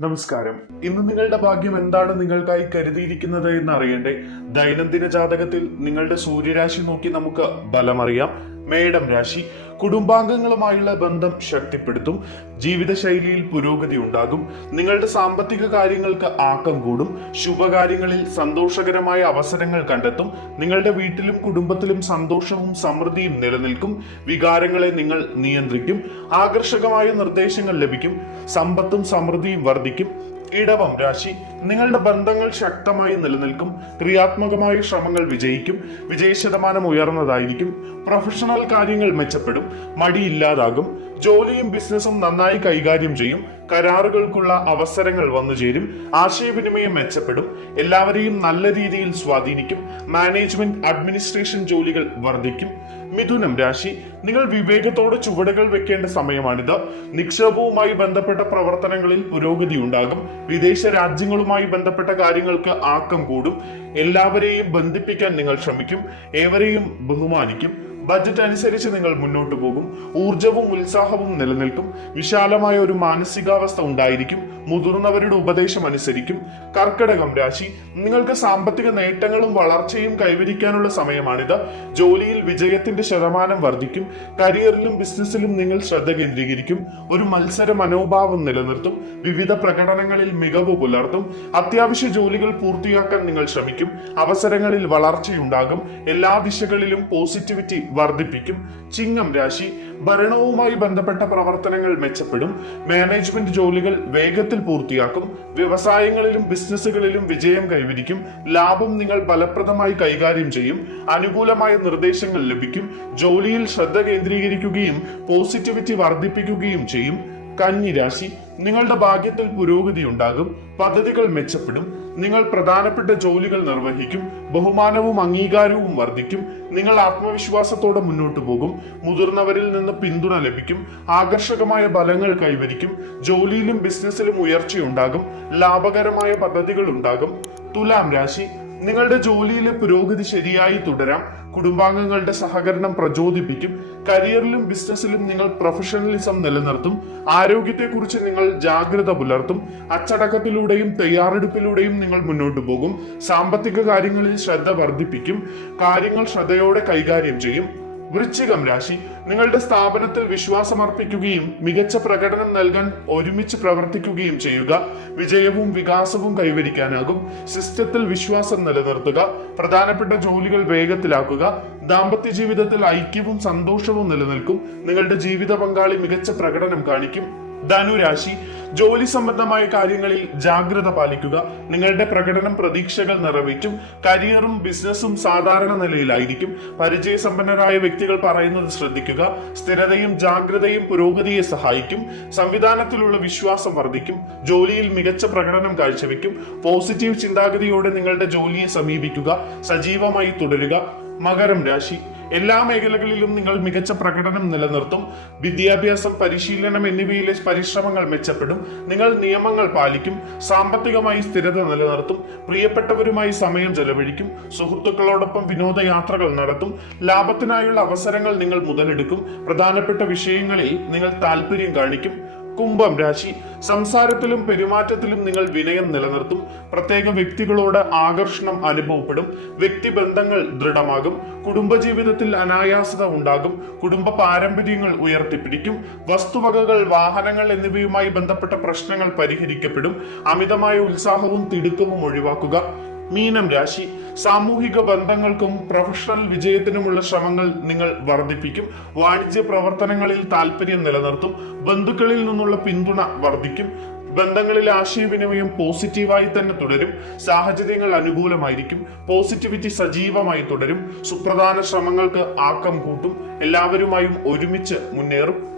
നമസ്കാരം. ഇന്ന് നിങ്ങളുടെ ഭാഗ്യം എന്താണ് നിങ്ങൾക്കായി കരുതിയിരിക്കുന്നത് എന്ന് അറിയണ്ടേ? ദൈനംദിന ജാതകത്തിൽ നിങ്ങളുടെ സൂര്യരാശി നോക്കി നമുക്ക് ബലമറിയാം. മേടം രാശി കുടുംബാംഗങ്ങളുമായുള്ള ബന്ധം ശക്തിപ്പെടുത്തും. ജീവിതശൈലിയിൽ പുരോഗതി ഉണ്ടാകും. നിങ്ങളുടെ സാമ്പത്തിക കാര്യങ്ങൾക്ക് ആക്കം കൂടും. ശുഭകാര്യങ്ങളിൽ സന്തോഷകരമായ അവസരങ്ങൾ കണ്ടെത്തും. നിങ്ങളുടെ വീട്ടിലും കുടുംബത്തിലും സന്തോഷവും സമൃദ്ധിയും നിലനിൽക്കും. വികാരങ്ങളെ നിങ്ങൾ നിയന്ത്രിക്കും. ആകർഷകമായ നിർദ്ദേശങ്ങൾ ലഭിക്കും. സമ്പത്തും സമൃദ്ധിയും വർദ്ധിക്കും. ഇടവം രാശി നിങ്ങളുടെ ബന്ധങ്ങൾ ശക്തമായി നിലനിൽക്കും. ക്രിയാത്മകമായ ശ്രമങ്ങൾ വിജയിക്കും. വിജയശതമാനം ഉയർന്നതായിരിക്കും. പ്രൊഫഷണൽ കാര്യങ്ങൾ മെച്ചപ്പെടും. മടിയില്ലാതാകും. ജോലിയും ബിസിനസ്സും നന്നായി കൈകാര്യം ചെയ്യും. കരാറുകൾക്കുള്ള അവസരങ്ങൾ വന്നു ചേരും. ആശയവിനിമയം മെച്ചപ്പെടും. എല്ലാവരെയും നല്ല രീതിയിൽ സ്വാധീനിക്കും. മാനേജ്മെന്റ് അഡ്മിനിസ്ട്രേഷൻ ജോലികൾ വർദ്ധിക്കും. മിഥുനം രാശി നിങ്ങൾ വിവേകത്തോടെ ചുവടുകൾ വെക്കേണ്ട സമയമാണിത്. നിക്ഷേപവുമായി ബന്ധപ്പെട്ട പ്രവർത്തനങ്ങളിൽ പുരോഗതി ഉണ്ടാകും. വിദേശ രാജ്യങ്ങളുമായി ബന്ധപ്പെട്ട കാര്യങ്ങൾക്ക് ആക്കം കൂടും. എല്ലാവരെയും ബന്ധിപ്പിക്കാൻ നിങ്ങൾ ശ്രമിക്കും. ഏവരെയും ബഹുമാനിക്കും. ബജറ്റ് അനുസരിച്ച് നിങ്ങൾ മുന്നോട്ട് പോകും. ഊർജവും ഉത്സാഹവും നിലനിൽക്കും. വിശാലമായ ഒരു മാനസികാവസ്ഥ ഉണ്ടായിരിക്കും. മുതിർന്നവരുടെ ഉപദേശം അനുസരിക്കും. കർക്കിടകം രാശി നിങ്ങൾക്ക് സാമ്പത്തിക നേട്ടങ്ങളും വളർച്ചയും കൈവരിക്കാനുള്ള സമയമാണിത്. ജോലിയിൽ വിജയത്തിന്റെ ശതമാനം വർദ്ധിക്കും. കരിയറിലും ബിസിനസ്സിലും നിങ്ങൾ ശ്രദ്ധ കേന്ദ്രീകരിക്കും. ഒരു മത്സര മനോഭാവം നിലനിർത്തും. വിവിധ പ്രകടനങ്ങളിൽ മികവ് പുലർത്തും. അത്യാവശ്യ ജോലികൾ പൂർത്തിയാക്കാൻ നിങ്ങൾ ശ്രമിക്കും. അവസരങ്ങളിൽ വളർച്ചയുണ്ടാകും. എല്ലാ ദിശകളിലും പോസിറ്റിവിറ്റി വർദ്ധിപ്പിക്കും. ചിങ്ങം രാശി ഭരണവുമായി ബന്ധപ്പെട്ട പ്രവർത്തനങ്ങൾ മെച്ചപ്പെടും. മാനേജ്മെന്റ് ജോലികൾ വേഗത്തിൽ പൂർത്തിയാക്കും. വ്യവസായങ്ങളിലും ബിസിനസ്സുകളിലും വിജയം കൈവരിക്കും. ലാഭം നിങ്ങൾ ഫലപ്രദമായി കൈകാര്യം ചെയ്യും. അനുകൂലമായ നിർദ്ദേശങ്ങൾ ലഭിക്കും. ജോലിയിൽ ശ്രദ്ധ കേന്ദ്രീകരിക്കുകയും പോസിറ്റിവിറ്റി വർദ്ധിപ്പിക്കുകയും ചെയ്യും. കന്നി രാശി നിങ്ങളുടെ ഭാഗ്യത്തിൽ പുരോഗതി ഉണ്ടാകും. പദ്ധതികൾ മെച്ചപ്പെടും. നിങ്ങൾ പ്രധാനപ്പെട്ട ജോലികൾ നിർവഹിക്കും. ബഹുമാനവും അംഗീകാരവും വർദ്ധിക്കും. നിങ്ങൾ ആത്മവിശ്വാസത്തോടെ മുന്നോട്ട് പോകും. മുതിർന്നവരിൽ നിന്ന് പിന്തുണ ലഭിക്കും. ആകർഷകമായ ഫലങ്ങൾ കൈവരിക്കും. ജോലിയിലും ബിസിനസ്സിലും ഉയർച്ചയുണ്ടാകും. ലാഭകരമായ പദ്ധതികൾ ഉണ്ടാകും. തുലാം രാശി നിങ്ങളുടെ ജോലിയിലെ പുരോഗതി ശരിയായി തുടരാം. കുടുംബാംഗങ്ങളുടെ സഹകരണം പ്രചോദിപ്പിക്കും. കരിയറിലും ബിസിനസ്സിലും നിങ്ങൾ പ്രൊഫഷണലിസം നിലനിർത്തും. ആരോഗ്യത്തെക്കുറിച്ച് നിങ്ങൾ ജാഗ്രത പുലർത്തും. അച്ചടക്കത്തിലൂടെയും തയ്യാറെടുപ്പിലൂടെയും നിങ്ങൾ മുന്നോട്ട് പോകും. സാമ്പത്തിക കാര്യങ്ങളിൽ ശ്രദ്ധ വർദ്ധിപ്പിക്കും. കാര്യങ്ങൾ ശ്രദ്ധയോടെ കൈകാര്യം ചെയ്യും. വൃശ്ചികം രാശി നിങ്ങളുടെ സ്ഥാപനത്തിൽ വിശ്വാസമർപ്പിക്കുകയും മികച്ച പ്രകടനം നൽകാൻ ഒരുമിച്ച് പ്രവർത്തിക്കുകയും ചെയ്യുക. വിജയവും വികാസവും കൈവരിക്കാനാകും. സിസ്റ്റത്തിൽ വിശ്വാസം നിലനിർത്തുക. പ്രധാനപ്പെട്ട ജോലികൾ വേഗത്തിലാക്കുക. ദാമ്പത്യ ജീവിതത്തിൽ ഐക്യവും സന്തോഷവും നിലനിൽക്കും. നിങ്ങളുടെ ജീവിത പങ്കാളി മികച്ച പ്രകടനം കാണിക്കും. ധനുരാശി ജോലി സംബന്ധമായ കാര്യങ്ങളിൽ ജാഗ്രത പാലിക്കുക. നിങ്ങളുടെ പ്രകടനം പ്രതീക്ഷകൾ നിറവേറ്റും. കരിയറും ബിസിനസ്സും സാധാരണ നിലയിലായിരിക്കും. പരിചയസമ്പന്നരായ വ്യക്തികൾ പറയുന്നത് ശ്രദ്ധിക്കുക. സ്ഥിരതയും ജാഗ്രതയും പുരോഗതിയെ സഹായിക്കും. സംവിധാനത്തിലുള്ള വിശ്വാസം വർദ്ധിക്കും. ജോലിയിൽ മികച്ച പ്രകടനം കാഴ്ചവെക്കും. പോസിറ്റീവ് ചിന്താഗതിയോടെ നിങ്ങളുടെ ജോലിയെ സമീപിക്കുക. സജീവമായി തുടരുക. മകരം രാശി എല്ലാ മേഖലകളിലും നിങ്ങൾ മികച്ച പ്രകടനം നിലനിർത്തും. വിദ്യാഭ്യാസം, പരിശീലനം എന്നിവയിലെ പരിശ്രമങ്ങൾ മെച്ചപ്പെടും. നിങ്ങൾ നിയമങ്ങൾ പാലിക്കും. സാമ്പത്തികമായി സ്ഥിരത നിലനിർത്തും. പ്രിയപ്പെട്ടവരുമായി സമയം ചെലവഴിക്കും. സുഹൃത്തുക്കളോടൊപ്പം വിനോദയാത്രകൾ നടത്തും. ലാഭത്തിനായുള്ള അവസരങ്ങൾ നിങ്ങൾ മുതലെടുക്കും. പ്രധാനപ്പെട്ട വിഷയങ്ങളിൽ നിങ്ങൾ താല്പര്യം കാണിക്കും. കുംഭം രാശി സംസാരത്തിലും പെരുമാറ്റത്തിലും നിങ്ങൾ വിനയം നിലനിർത്തും. പ്രത്യേക വ്യക്തികളോട് ആകർഷണം അനുഭവപ്പെടും. വ്യക്തിബന്ധങ്ങൾ ദൃഢമാകും. കുടുംബജീവിതത്തിൽ അനായാസത ഉണ്ടാകും. കുടുംബ പാരമ്പര്യങ്ങൾ ഉയർത്തിപ്പിടിക്കും. വസ്തുവകകൾ, വാഹനങ്ങൾ എന്നിവയുമായി ബന്ധപ്പെട്ട പ്രശ്നങ്ങൾ പരിഹരിക്കപ്പെടും. അമിതമായ ഉത്സാഹവും തിടുക്കവും ഒഴിവാക്കുക. മീനം രാശി സാമൂഹിക ബന്ധങ്ങൾക്കും പ്രൊഫഷണൽ വിജയത്തിനുമുള്ള ശ്രമങ്ങൾ നിങ്ങൾ വർദ്ധിപ്പിക്കും. വാണിജ്യ പ്രവർത്തനങ്ങളിൽ താല്പര്യം നിലനിർത്തും. ബന്ധുക്കളിൽ നിന്നുള്ള പിന്തുണ വർദ്ധിക്കും. ബന്ധങ്ങളിലെ ആശയവിനിമയം പോസിറ്റീവായി തന്നെ തുടരും. സാഹചര്യങ്ങൾ അനുകൂലമായിരിക്കും. പോസിറ്റിവിറ്റി സജീവമായി തുടരും. സുപ്രധാന ശ്രമങ്ങൾക്ക് ആക്കം കൂട്ടും. എല്ലാവരുമായും ഒരുമിച്ച് മുന്നേറും.